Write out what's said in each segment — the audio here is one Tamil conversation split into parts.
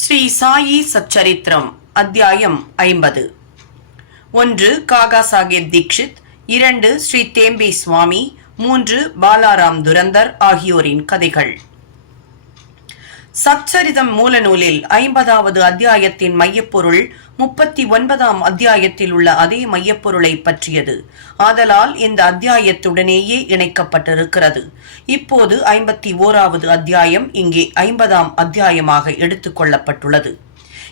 ஸ்ரீ சாயி சச்சரித்திரம் அத்தியாயம் ஐம்பது. ஒன்று காகா சாஹேப் தீக்ஷித் இரண்டு ஸ்ரீ தேம்பே சுவாமி மூன்று பாலாராம் துரந்தர் ஆகியோரின் கதைகள். சச்சரிதம் மூலநூலில் ஐம்பதாவது அத்தியாயத்தின் மையப்பொருள் முப்பத்தி ஒன்பதாம் அத்தியாயத்தில் உள்ள அதே மையப்பொருளை பற்றியது. ஆதலால் இந்த அத்தியாயத்துடனேயே இணைக்கப்பட்டிருக்கிறது. இப்போது ஐம்பத்தி ஓராவது அத்தியாயம் இங்கே ஐம்பதாம் அத்தியாயமாக எடுத்துக் கொள்ளப்பட்டுள்ளது.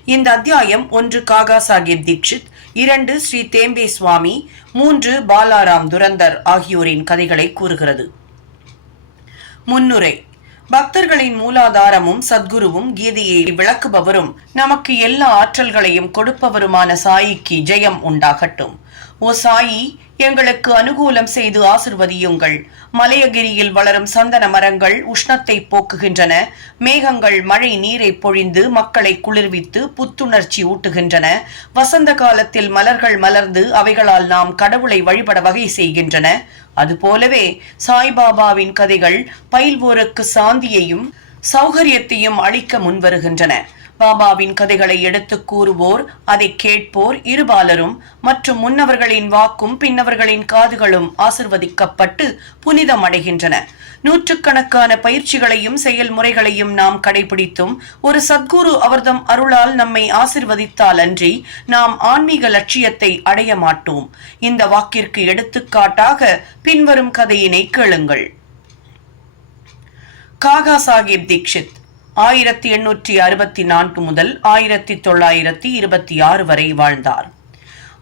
இந்த அத்தியாயம் ஒன்று காகா சாஹேப் தீக்ஷித் இரண்டு ஸ்ரீ தேம்பே சுவாமி மூன்று பாலாராம் துரந்தர் ஆகியோரின் கதைகளை கூறுகிறது. முன்னுரை பக்தர்களின் மூலாதாரமும் சத்குருவும் கீதையை விளக்குபவரும் நமக்கு எல்லா ஆற்றல்களையும் கொடுப்பவருமான சாயிக்கு ஜெயம் உண்டாகட்டும். ஓ சாயி எங்களுக்கு அனுகூலம் செய்து ஆசிர்வதியுங்கள். மலையகிரியில் வளரும் சந்தன மரங்கள் உஷ்ணத்தை போக்குகின்றன. மேகங்கள் மழை நீரை பொழிந்து மக்களை குளிர்வித்து புத்துணர்ச்சி ஊட்டுகின்றன. வசந்த காலத்தில் மலர்கள் மலர்ந்து அவைகளால் நாம் கடவுளை வழிபட வகை செய்கின்றன. அதுபோலவே சாய்பாபாவின் கதைகள் பயில்வோருக்கு சாந்தியையும் சௌகரியத்தையும் அளிக்க முன்வருகின்றன. பாபாவின் கதைகளை எடுத்துக் கூறுவோர் அதை கேட்போர் இருபாலரும் மற்றும் முன்னவர்களின் வாக்கும் பின்னவர்களின் காதுகளும் ஆசிர்வதிக்கப்பட்டு புனிதம் அடைகின்றன நூற்றுக்கணக்கான பயிற்சிகளையும் செயல்முறைகளையும் நாம் கடைபிடித்தும் ஒரு சத்குரு அவர்தம் அருளால் நம்மை ஆசிர்வதித்தால் அன்றி நாம் ஆன்மீக லட்சியத்தை அடைய மாட்டோம். இந்த வாக்கிற்கு எடுத்துக்காட்டாக பின்வரும் கதையினை கேளுங்கள். காகா சாஹிப் தீக்ஷித் ஆயிரத்தி எண்ணூற்றி அறுபத்தி நான்கு முதல் ஆயிரத்தி தொள்ளாயிரத்தி இருபத்தி ஆறு வரை வாழ்ந்தார்.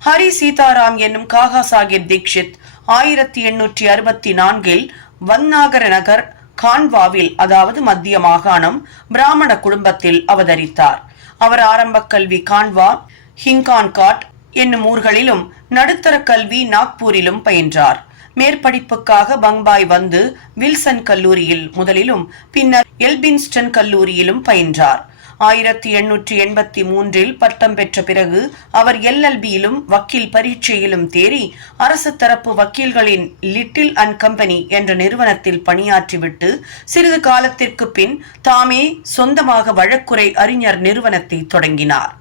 ஹரி சீதாராம் என்னும் காகா சாஹிப் தீக்ஷித் ஆயிரத்தி எண்ணூற்றி அறுபத்தி நான்கில் வன்னாகர நகர் கான்வாவில் அதாவது மத்திய மாகாணம் பிராமண குடும்பத்தில் அவதரித்தார். அவர் ஆரம்ப கல்வி கான்வா ஹிங்கான்காட் என்னும் ஊர்களிலும் நடுத்தர கல்வி நாக்பூரிலும் பயின்றார். மேற்படிப்புக்காக பங்பாய் வந்து வில்சன் கல்லூரியில் முதலிலும் பின்னர் எல்பின்ஸ்டன் கல்லூரியிலும் பயின்றார். ஆயிரத்தி எண்ணூற்றி எண்பத்தி மூன்றில் பட்டம் பெற்ற பிறகு அவர் எல்எல்பியிலும் வக்கீல் பரீட்சையிலும் தேறி அரசு தரப்பு வக்கீல்களின் லிட்டில் அண்ட் கம்பெனி என்ற நிறுவனத்தில் பணியாற்றிவிட்டு சிறிது காலத்திற்கு பின் தாமே சொந்தமாக வழக்குரை அறிஞர் நிறுவனத்தை தொடங்கினார்.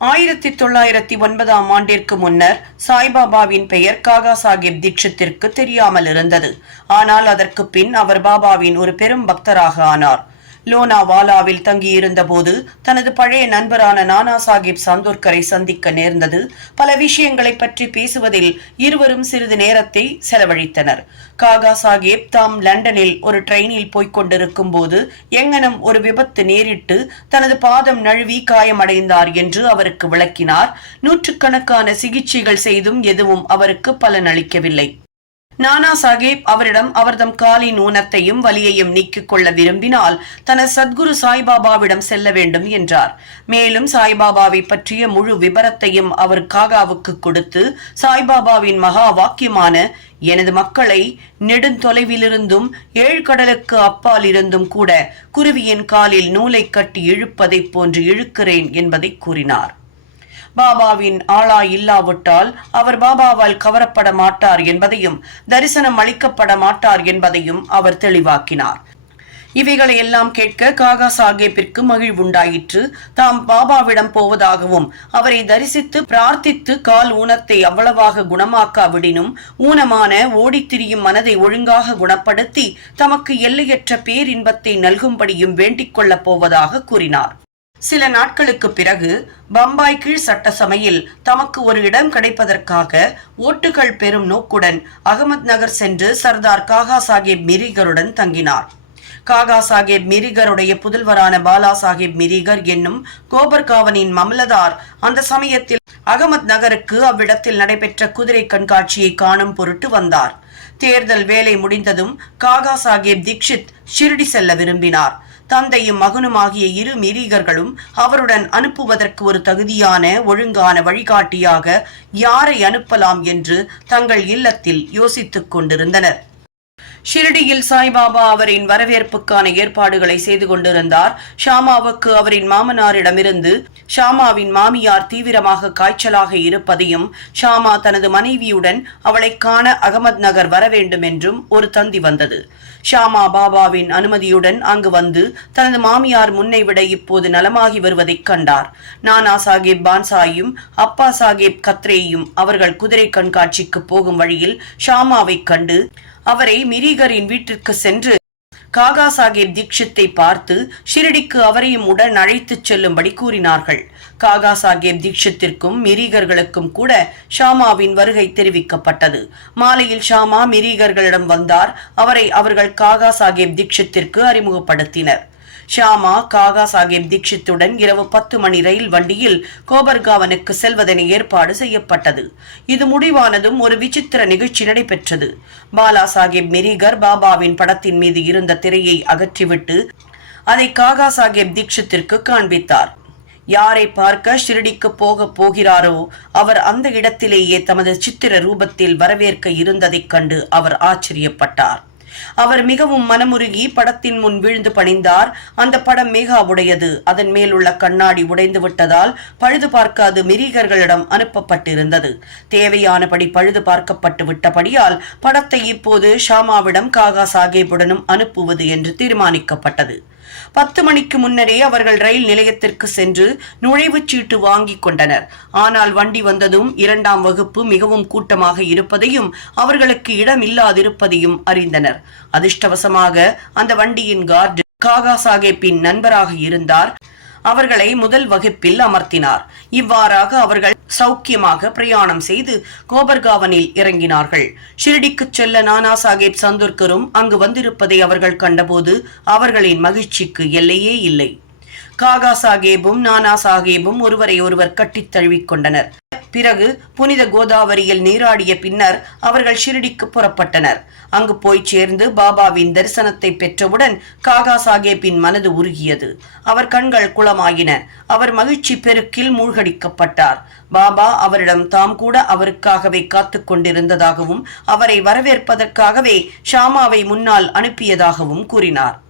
ஆயிரத்தி தொள்ளாயிரத்தி ஒன்பதாம் ஆண்டிற்கு முன்னர் சாய்பாபாவின் பெயர் காகா சாஹிப் தீட்சித்திற்கு தெரியாமல் இருந்தது. ஆனால் அதற்கு பின் அவர் பாபாவின் ஒரு பெரும் பக்தராக ஆனார். லோனாவாலாவில் தங்கியிருந்த போது தனது பழைய நண்பரான நானா சாஹிப் சந்தோர்கரை சந்திக்க நேர்ந்தது. பல விஷயங்களை பற்றி பேசுவதில் இருவரும் சிறிது நேரத்தை செலவழித்தனர். காகா சாஹிப் தாம் லண்டனில் ஒரு ட்ரெயினில் போய்க் கொண்டிருக்கும் போது எங்கனம் ஒரு விபத்து நேரிட்டு தனது பாதம் நழுவி காயமடைந்தார் என்று அவருக்கு விளக்கினார். நூற்றுக்கணக்கான சிகிச்சைகள் செய்தும் எதுவும் அவருக்கு பலனளிக்கவில்லை. நானா சாஹேப் அவரிடம் அவர்தம் காலின் ஊனத்தையும் வலியையும் நீக்கிக் கொள்ள விரும்பினால் தனது சத்குரு சாய்பாபாவிடம் செல்ல வேண்டும் என்றார். மேலும் சாய்பாபாவை பற்றிய முழு விபரத்தையும் அவர் காகாவுக்கு கொடுத்து சாய்பாபாவின் மகா வாக்கியமான எனது மக்களை நெடுந்தொலைவிலிருந்தும் ஏழ்கடலுக்கு அப்பால் இருந்தும் கூட குருவியின் காலில் நூலை கட்டி இழுப்பதைப் போன்று இழுக்கிறேன் என்பதை கூறினார். பாபாவின் ஆளா இல்லாவிட்டால் அவர் பாபாவால் கவரப்பட மாட்டார் என்பதையும் தரிசனம் அளிக்கப்பட மாட்டார் என்பதையும் அவர் தெளிவாக்கினார். இவைகளை எல்லாம் கேட்க காகா சாஹேப்பிற்கு மகிழ்வுண்டாயிற்று. தாம் பாபாவிடம் போவதாகவும் அவரை தரிசித்து பிரார்த்தித்து கால் ஊனத்தை அவ்வளவாக குணமாக்காவிடினும் ஊனமான ஓடித்திரியும் மனதை ஒழுங்காக குணப்படுத்தி தமக்கு எல்லையற்ற பேரின்பத்தை நல்கும்படியும் வேண்டிக் கொள்ளப் போவதாக கூறினார். சில நாட்களுக்கு பிறகு பம்பாய் கீழ் சட்டசபையில் தமக்கு ஒரு இடம் கிடைப்பதற்காக ஓட்டுகள் பெறும் நோக்குடன் அகமத் நகர் சென்று சர்தார் காகா சாஹேப் மிரிகருடன் தங்கினார். காகா சாஹேப் மிரிகருடைய புதல்வரான பாலா சாஹேப் மிரிகர் என்னும் கோபர்காவனின் மமலதார் அந்த சமயத்தில் அகமத் நகருக்கு அவ்விடத்தில் நடைபெற்ற குதிரை கண்காட்சியை காணும் பொருட்டு வந்தார். தேர்தல் வேலை முடிந்ததும் காகா சாஹேப் தீக்ஷித் ஷிர்டி செல்ல விரும்பினார். தந்தையும் மகனுமாகிய இரு மிரீகர்களும் அவருடன் அனுப்புவதற்கு ஒரு தகுதியான ஒழுங்கான வழிகாட்டியாக யாரை அனுப்பலாம் என்று தங்கள் இல்லத்தில் யோசித்துக் கொண்டிருந்தனர். ஷிரடியில் சாய்பாபா அவரின் வரவேற்புக்கான ஏற்பாடுகளை செய்து கொண்டிருந்தார். ஷாமாவுக்கு அவரின் மாமனாரிடமிருந்து ஷாமாவின் மாமியார் தீவிரமாக காய்ச்சலாக இருப்பதையும் ஷாமா தனது மனைவியுடன் அவளை காண அகமத் நகர் வர வேண்டும் என்றும் ஒரு தந்தி வந்தது. ஷாமா பாபாவின் அனுமதியுடன் அங்கு வந்து தனது மாமியார் முன்னை விட இப்போது நலமாகி வருவதைக் கண்டார். நானா சாஹேப் பான்சாயும் அப்பா சாஹேப் கத்ரேயும் அவர்கள் குதிரை கண்காட்சிக்கு போகும் வழியில் ஷாமாவை கண்டு அவரை மிரிகரின் வீட்டிற்கு சென்று காகா சாஹேப் தீட்சித்தை பார்த்து ஷிரடிக்கு அவரையும் உடன் அழைத்துச் செல்லும்படி கூறினார்கள். காகா சாஹேப் தீட்சித்திற்கும் மிரீகர்களுக்கும் கூட ஷாமாவின் வருகை தெரிவிக்கப்பட்டது. மாலையில் ஷாமா மிரீகர்களிடம் வந்தார். அவரை அவர்கள் காகா சாஹேப் தீட்சித்திற்கு அறிமுகப்படுத்தினர். ஷாமா காகா சாஹேப் தீக்ஷித்துடன் இரவு பத்து மணி ரயில் வண்டியில் கோபர்காவனுக்கு செல்வதென ஏற்பாடு செய்யப்பட்டது. இது முடிவானதும் ஒரு விசித்திர நிகழ்ச்சி நடைபெற்றது. பாலா சாஹேப் மெரிகர் பாபாவின் படத்தின் மீது இருந்த திரையை அகற்றிவிட்டு அதை காகா சாஹேப் தீக்ஷித்திற்கு காண்பித்தார். யாரை பார்க்க ஷிரடிக்கு போக போகிறாரோ அவர் அந்த இடத்திலேயே தமது சித்திர ரூபத்தில் வரவேற்க இருந்ததைக் கண்டு அவர் ஆச்சரியப்பட்டார். அவர் மிகவும் மனமுருகி படத்தின் முன் வீழ்ந்து பணிந்தார். அந்த படம் மேகாவுடையது அதன் மேல் உள்ள கண்ணாடி உடைந்து விட்டதால் பழுது பார்க்க அது மிரீகர்களிடம் அனுப்பப்பட்டிருந்தது. தேவையானபடி பழுது பார்க்கப்பட்டு விட்டபடியால் படத்தை இப்போது ஷாமாவிடம் காகா சாகேபுடனும் அனுப்புவது என்று தீர்மானிக்கப்பட்டது. பத்து மணிக்கு முன்னரே அவர்கள் ரயில் நிலையத்திற்கு சென்று நுழைவுச் சீட்டு வாங்கிக் கொண்டனர். ஆனால் வண்டி வந்ததும் இரண்டாம் வகுப்பு மிகவும் கூட்டமாக இருப்பதையும் அவர்களுக்கு இடம் இல்லாதிருப்பதையும் அறிந்தனர். அதிர்ஷ்டவசமாக அந்த வண்டியின் கார்டு காகா சாஹேப்பின் நண்பராக இருந்தார். அவர்களை முதல் வகுப்பில் அமர்த்தினார். இவ்வாறாக அவர்கள் சௌக்கியமாக பிரயாணம் செய்து கோபர்காவனில் இறங்கினார்கள். ஷிரடிக்கு செல்ல நானா சாஹேப் சந்துர்கரும் அங்கு வந்திருப்பதை அவர்கள் கண்டபோது அவர்களின் மகிழ்ச்சிக்கு எல்லையே இல்லை. காகா சாஹேபும் நானா சாஹேபும் ஒருவரை ஒருவர் கட்டித் தழுவிக் கொண்டனர். பிறகு புனித கோதாவரியில் நீராடிய பின்னர் அவர்கள் ஷிரடிக்கு புறப்பட்டனர். அங்கு போய் சேர்ந்து பாபாவின் தரிசனத்தை பெற்றவுடன் காகா சாஹேப்பின் மனது உருகியது. அவர் கண்கள் குளமாயின. அவர் மகிழ்ச்சி பெருக்கில் மூழ்கடிக்கப்பட்டார். பாபா அவரிடம் தாம் கூட அவருக்காகவே காத்துக் கொண்டிருந்ததாகவும் அவரை வரவேற்பதற்காகவே ஷாமாவை முன்னால் அனுப்பியதாகவும் கூறினார்.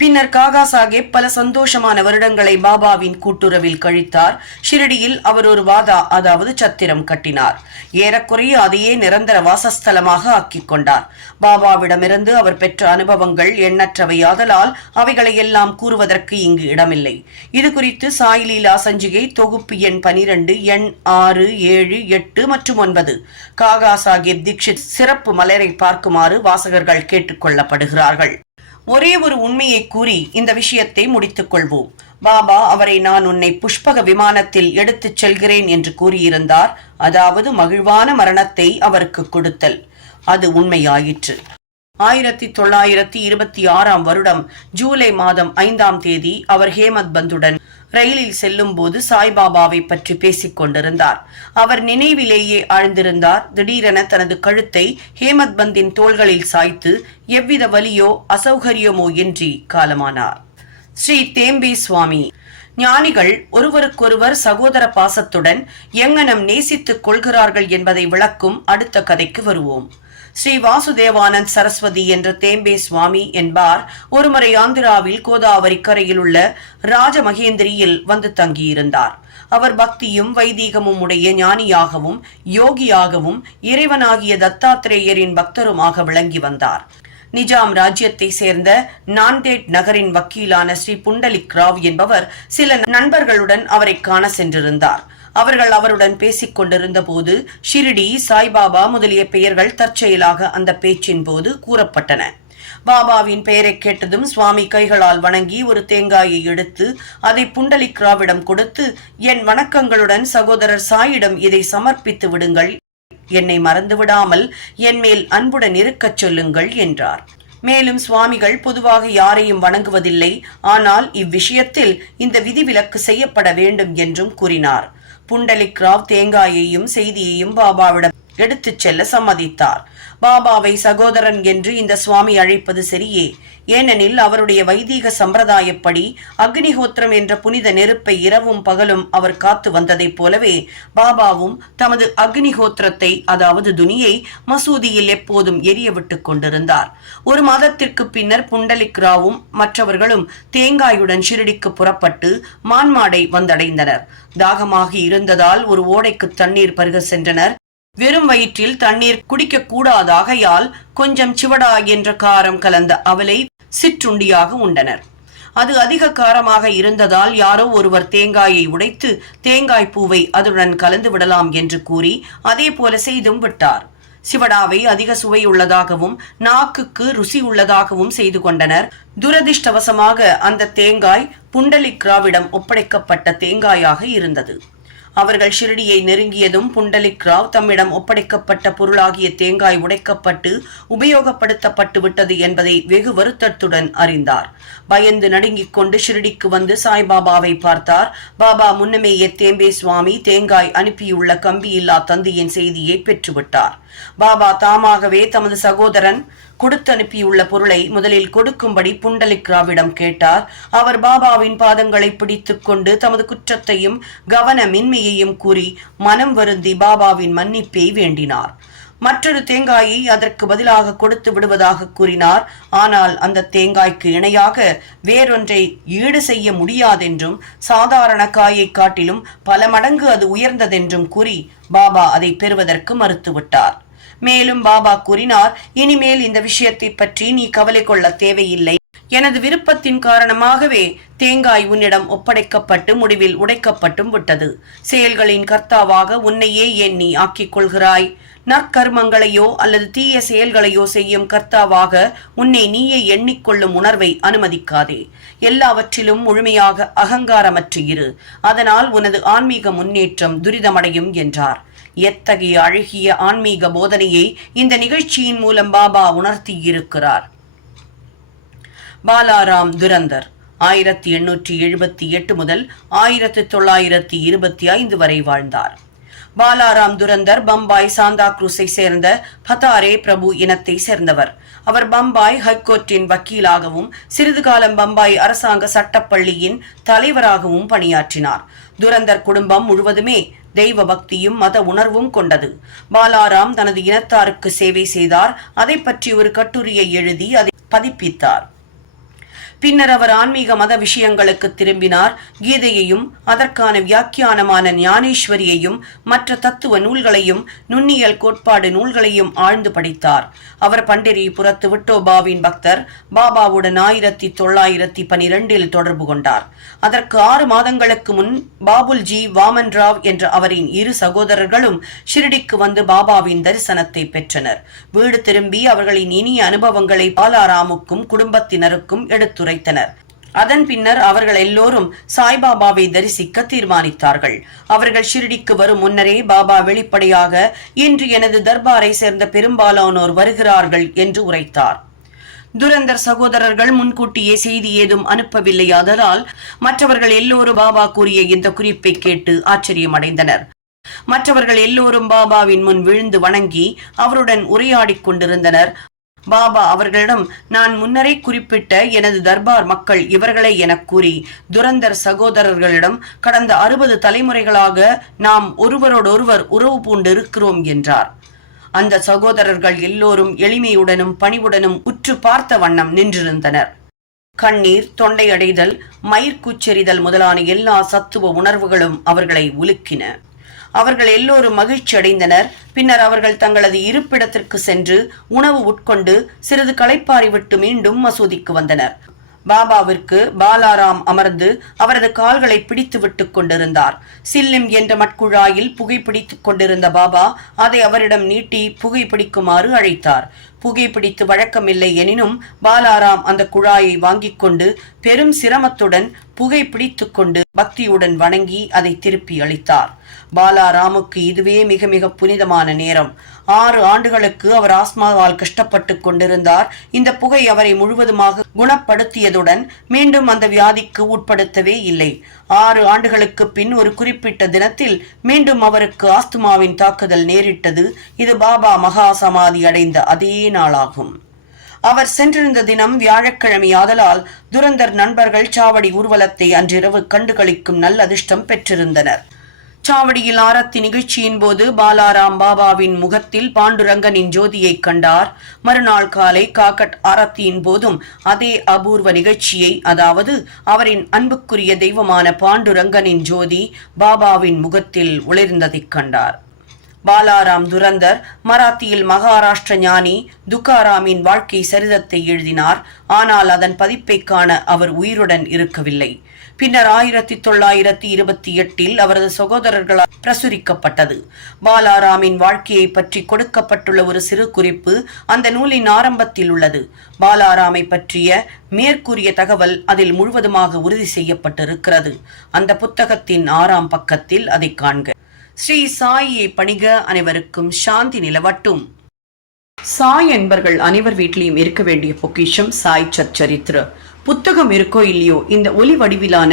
பின்னர் காகா சாஹேப் பல சந்தோஷமான வருடங்களை பாபாவின் கூட்டுறவில் கழித்தார். ஷிரடியில் அவர் ஒரு வாதா அதாவது சத்திரம் கட்டினார். ஏறக்குறைய அதையே நிரந்தர வாசஸ்தலமாக ஆக்கிக் கொண்டார். பாபாவிடமிருந்து அவர் பெற்ற அனுபவங்கள் எண்ணற்றவையாதலால் அவைகளை எல்லாம் கூறுவதற்கு இங்கு இடமில்லை. இது குறித்து சாய்லீலா சஞ்சிகை தொகுப்பு எண் பனிரெண்டு எண் ஆறு ஏழு எட்டு மற்றும் ஒன்பது. காகா சாஹேப் தீக்ஷித் சிறப்பு மலரை பார்க்குமாறு வாசகர்கள் கேட்டுக்கொள்ளப்படுகிறார்கள் ஒரே ஒரு உண்மையை கூறி இந்த விஷயத்தை முடித்துக் கொள்வோம். பாபா அவரை நான் உன்னை புஷ்பக விமானத்தில் எடுத்துச் செல்கிறேன் என்று கூறியிருந்தார். அதாவது மகிழ்வான மரணத்தை அவருக்கு கொடுத்தல். அது உண்மையாயிற்று. ஆயிரத்தி தொள்ளாயிரத்தி இருபத்தி ஆறாம் வருடம் ஜூலை மாதம் ஐந்தாம் தேதி அவர் ஹேமத் பந்துடன் ரயிலில் செல்லும் போது சாய்பாபாவை பற்றி பேசிக் கொண்டிருந்தார். அவர் நினைவிலேயே ஆழ்ந்திருந்தார் திடீரென தனது கழுத்தை ஹேமத் பந்தின் தோள்களில் சாய்த்து எவ்வித வலியோ அசௌகரியமோ இன்றி காலமானார். ஸ்ரீ தேம்பி சுவாமி. ஞானிகள் ஒருவருக்கொருவர் சகோதர பாசத்துடன் எங்கனம் நேசித்துக் கொள்கிறார்கள் என்பதை விளக்கும் அடுத்த கதைக்கு வருவோம். ஸ்ரீ வாசுதேவானந்த் சரஸ்வதி என்ற தேம்பே சுவாமி என்பார். ஒருமுறை ஆந்திராவில் கோதாவரி கரையில் உள்ள ராஜமகேந்திரியில் வந்து தங்கியிருந்தார். அவர் பக்தியும் வைதீகமும் உடைய ஞானியாகவும் யோகியாகவும் இறைவனாகிய தத்தாத்திரேயரின் பக்தருமாக விளங்கி வந்தார். நிஜாம் ராஜ்யத்தை சேர்ந்த நாந்தேட் நகரின் வக்கீலான ஸ்ரீ புண்டலிக் ராவ் என்பவர் சில நண்பர்களுடன் அவரை காண சென்றிருந்தார். அவர்கள் அவருடன் பேசிக் கொண்டிருந்த போது ஷிரிடி சாய்பாபா முதலிய பெயர்கள் தற்செயலாக அந்த பேச்சின் போது கூறப்பட்டன. பாபாவின் பெயரை கேட்டதும் சுவாமி கைகளால் வணங்கி ஒரு தேங்காயை எடுத்து அதை புண்டலிக் ராவிடம் கொடுத்து என் வணக்கங்களுடன் சகோதரர் சாயிடம் இதை சமர்ப்பித்து விடுங்கள். என்னை மறந்து விடாமல் என் மேல் அன்புடன் இருக்கச் சொல்லுங்கள் என்றார். மேலும் சுவாமிகள் பொதுவாக யாரையும் வணங்குவதில்லை. ஆனால் இவ்விஷயத்தில் இந்த விதிவிலக்கு செய்யப்பட வேண்டும் என்றும் கூறினார். புண்டலிக் ராவ் தேங்காயையும் செய்தியையும் பாபாவிடம் எடுத்துச் செல்ல சம்மதித்தார். பாபாவை சகோதரன் என்று இந்த சுவாமி அழைப்பது சரியே. ஏனெனில் அவருடைய வைதீக சம்பிரதாயப்படி அக்னிஹோத்திரம் என்ற புனித நெருப்பை இரவும் பகலும் அவர் காத்து வந்ததைப் போலவே பாபாவும் தமது அக்னிஹோத்திரத்தை அதாவது துனியை மசூதியில் எப்போதும் எரிய விட்டுக் கொண்டிருந்தார். ஒரு மாதத்திற்கு பின்னர் புண்டலிக் ராவும் மற்றவர்களும் தேங்காயுடன் ஷிரடிக்கு புறப்பட்டு மான்மாடை வந்தடைந்தனர். தாகமாகி இருந்ததால் ஒரு ஓடைக்கு தண்ணீர் பருக சென்றனர். வெறும் வயிற்றில் தண்ணீர் குடிக்க கூடாதாகையால் கொஞ்சம் சிவடா என்ற காரம் கலந்த அவலை சிற்றுண்டியாக உண்டனர். அது அதிக காரமாக இருந்ததால் யாரோ ஒருவர் தேங்காயை உடைத்து தேங்காய் பூவை அதுடன் கலந்து விடலாம் என்று கூறி அதே போல செய்தும் விட்டார். சிவடாவை அதிக சுவை உள்ளதாகவும் நாக்குக்கு ருசி உள்ளதாகவும் செய்து கொண்டனர். துரதிர்ஷ்டவசமாக அந்த தேங்காய் புண்டலிக்ராவிடம் ஒப்படைக்கப்பட்ட தேங்காயாக இருந்தது. அவர்கள் ஷிரடியை நெருங்கியதும் புண்டலிக் ராவ் தம்மிடம் ஒப்படைக்கப்பட்ட பொருளாகிய தேங்காய் உடைக்கப்பட்டு உபயோகப்படுத்தப்பட்டு விட்டது என்பதை வெகு வருத்தத்துடன் அறிந்தார். பயந்து நடுங்கிக் கொண்டு ஷிரடிக்கு வந்து சாய்பாபாவை பார்த்தார். பாபா முன்னமேயே தேம்பே சுவாமி தேங்காய் அனுப்பியுள்ள கம்பியில்லா தந்தியின் செய்தியை பெற்றுவிட்டார். பாபா தாமாகவே தமது சகோதரன் கொடுத்து அனுப்பியுள்ள பொருளை முதலில் கொடுக்கும்படி புண்டலிக் ராவிடம் கேட்டார். அவர் பாபாவின் பாதங்களை பிடித்துக் கொண்டு தமது குற்றத்தையும் கவனமின்மையையும் கூறி மனம் வருந்தி பாபாவின் மன்னிப்பை வேண்டினார். மற்றொரு தேங்காயை அதற்கு பதிலாக கொடுத்து விடுவதாக கூறினார். ஆனால் அந்த தேங்காய்க்கு இணையாக வேறொன்றை ஈடு செய்ய முடியாதென்றும் சாதாரண காயை காட்டிலும் பல மடங்கு அது உயர்ந்ததென்றும் கூறி பாபா அதை பெறுவதற்கு மறுத்துவிட்டார். மேலும் பாபா கூறினார் இனிமேல் இந்த விஷயத்தை பற்றி நீ கவலை கொள்ள தேவையில்லை. எனது விருப்பத்தின் காரணமாகவே தேங்காய் உன்னிடம் ஒப்படைக்கப்பட்டு முடிவில் உடைக்கப்பட்டும் விட்டது. செயல்களின் கர்த்தாவாக உன்னையே ஏன் நீ ஆக்கிக் கொள்கிறாய்? நற்கர்மங்களையோ அல்லது தீய செயல்களையோ செய்யும் கர்த்தாவாக உன்னை நீயே எண்ணிக்கொள்ளும் உணர்வை அனுமதிக்காதே. எல்லாவற்றிலும் முழுமையாக அகங்காரமற்று இரு. அதனால் உனது ஆன்மீக முன்னேற்றம் துரிதமடையும் என்றார். எத்தகைய அழகிய ஆன்மீக போதனையை இந்த நிகழ்ச்சியின் மூலம் பாபா உணர்த்தியிருக்கிறார் பாலாராம் துரந்தர் ஆயிரத்தி எண்ணூற்றி எழுபத்தி எட்டு முதல் ஆயிரத்தி தொள்ளாயிரத்தி இருபத்தி ஐந்து வரை வாழ்ந்தார். பாலாராம் துரந்தர் பம்பாய் சாந்தா குரூஸை சேர்ந்த பதாரே பிரபு இனத்தை சேர்ந்தவர். அவர் பம்பாய் ஹைகோர்ட்டின் வக்கீலாகவும் சிறிது காலம் பம்பாய் அரசாங்க சட்டப்பள்ளியின் தலைவராகவும் பணியாற்றினார். துரந்தர் குடும்பம் முழுவதுமே தெய்வ பக்தியும் மத உணர்வும் கொண்டது. பாலாராம் தனது இனத்தாருக்கு சேவை செய்தார். அதை பற்றி ஒரு கட்டுரையை எழுதி அதை பதிப்பித்தார். பின்னர் அவர் ஆன்மீக மத விஷயங்களுக்கு திரும்பினார். கீதையையும் அதற்கான வியாக்கியானமான ஞானேஸ்வரியையும் மற்ற தத்துவ நூல்களையும் நுண்ணியல் கோட்பாடு நூல்களையும் ஆழ்ந்து படித்தார். அவர் பண்டிரிபுரத்து விட்டோபாவின் பக்தர் பாபாவுடன் ஆயிரத்தி தொள்ளாயிரத்தி பனிரெண்டில் தொடர்பு கொண்டார். அதற்கு ஆறு மாதங்களுக்கு முன் பாபுல்ஜி வாமன் ராவ் என்ற அவரின் இரு சகோதரர்களும் ஷிரடிக்கு வந்து பாபாவின் தரிசனத்தை பெற்றனர். வீடு திரும்பி அவர்களின் இனிய அனுபவங்களை பாலாராமுக்கும் குடும்பத்தினருக்கும் உரைத்தனர். அதன் பின்னர் அவர்கள் எல்லோரும் சாய்பாபாவை தரிசிக்க தீர்மானித்தார்கள். அவர்கள் ஷிரடிக்கு வரும் முன்னரே பாபா வெளிப்படையாக இன்று எனது தர்பாரை சேர்ந்த பெரும்பாலானோர் வருகிறார்கள் என்று உரைத்தார். துரந்தர் சகோதரர்கள் முன்கூட்டியே செய்தி ஏதும் அனுப்பவில்லை அதனால் மற்றவர்கள் எல்லோரும் பாபா கூறிய இந்த குறிப்பை கேட்டு ஆச்சரியமடைந்தனர். மற்றவர்கள் எல்லோரும் பாபாவின் முன் விழுந்து வணங்கி அவருடன் உரையாடிக் கொண்டிருந்தனர். பாபா அவர்களிடம் நான் முன்னரே குறிப்பிட்ட எனது தர்பார் மக்கள் இவர்களை எனக் கூறி துரந்தர் சகோதரர்களிடம் கடந்த அறுபது தலைமுறைகளாக நாம் ஒருவரோடொருவர் உறவு பூண்டு இருக்கிறோம் என்றார். அந்த சகோதரர்கள் எல்லோரும் எளிமையுடனும் பணிவுடனும் உற்று பார்த்த வண்ணம் நின்றிருந்தனர். கண்ணீர் தொண்டையடைதல் மயிர்கூச்செறிதல் முதலான எல்லா சத்துவ உணர்வுகளும் அவர்களை உலுக்கின. அவர்கள் எல்லோரும் மகிழ்ச்சி அடைந்தனர் பின்னர் அவர்கள் தங்களது இருப்பிடத்திற்கு சென்று உணவு உட்கொண்டு சிறிது களைப்பாரி விட்டு மீண்டும் மசூதிக்கு வந்தனர். பாபாவிற்கு பாலாராம் அமர்ந்து அவரது கால்களை பிடித்து விட்டுக் கொண்டிருந்தார். சில்லிம் என்ற மட்குழாயில் புகைப்பிடித்துக் கொண்டிருந்த பாபா அதை அவரிடம் நீட்டி புகை பிடிக்குமாறு அழைத்தார். புகைப்பிடித்து வழக்கமில்லை எனினும் பாலாராம் அந்த குழாயை வாங்கிக் கொண்டு பெரும் சிரமத்துடன் புகை பிடித்துக் கொண்டு பக்தியுடன் வணங்கி அதை திருப்பி அளித்தார். பாலாராமுக்கு இதுவே மிக மிக புனிதமான நேரம். ஆறு ஆண்டுகளுக்கு அவர் ஆஸ்மாவால் கஷ்டப்பட்டு கொண்டிருந்தார். இந்த புகை அவரை முழுவதுமாக குணப்படுத்தியதுடன் மீண்டும் அந்த வியாதிக்கு உட்படுத்தவே இல்லை. ஆறு ஆண்டுகளுக்கு பின் ஒரு குறிப்பிட்ட தினத்தில் மீண்டும் அவருக்கு ஆஸ்துமாவின் தாக்குதல் நேரிட்டது. இது பாபா மகா சமாதி அடைந்த அதே நாளாகும். அவர் சென்றிருந்த தினம் வியாழக்கிழமை ஆதலால் துரந்தர் நண்பர்கள் சாவடி ஊர்வலத்தை அன்றிரவு கண்டுகளிக்கும் நல்ல அதிர்ஷ்டம் பெற்றிருந்தனர். சாவடியில் ஆரத்தி நிகழ்ச்சியின் போது பாலாராம் பாபாவின் முகத்தில் பாண்டுரங்கனின் ஜோதியை கண்டார். மறுநாள் காலை காக்கட் ஆரத்தியின் போதும் அதே அபூர்வ நிகழ்ச்சியை அதாவது அவரின் அன்புக்குரிய தெய்வமான பாண்டுரங்கனின் ஜோதி பாபாவின் முகத்தில் ஒளிர்ந்ததைக் கண்டார். பாலாராம் துரந்தர் மராத்தியில் மகாராஷ்டிர ஞானி துக்காராமின் வாழ்க்கை சரிதத்தை எழுதினார். ஆனால் அதன் பதிப்பை காண அவர் உயிருடன் இருக்கவில்லை. பின்னர் ஆயிரத்தி தொள்ளாயிரத்தி இருபத்தி எட்டில் அவரது சகோதரர்களால் பிரசுரிக்கப்பட்டது. பாலாராமின் வாழ்க்கையை பற்றி கொடுக்கப்பட்டுள்ள ஒரு சிறு குறிப்பு அந்த நூலின் ஆரம்பத்தில் உள்ளது. பாலாராமை பற்றிய மேற்கூறிய தகவல் அதில் முழுவதுமாக உறுதி செய்யப்பட்டிருக்கிறது. அந்த புத்தகத்தின் ஆறாம் பக்கத்தில் அதை காண்க. ஸ்ரீ சாயியை பணிக அனைவருக்கும் சாந்தி நிலவட்டும். சாய் என்பர்கள் அனைவர் வீட்டிலையும் இருக்க வேண்டிய பொக்கிஷம் சாய் சச்சரித்ர புத்தகம் இருக்கோ இல்லையோ இந்த ஒலி வடிவிலான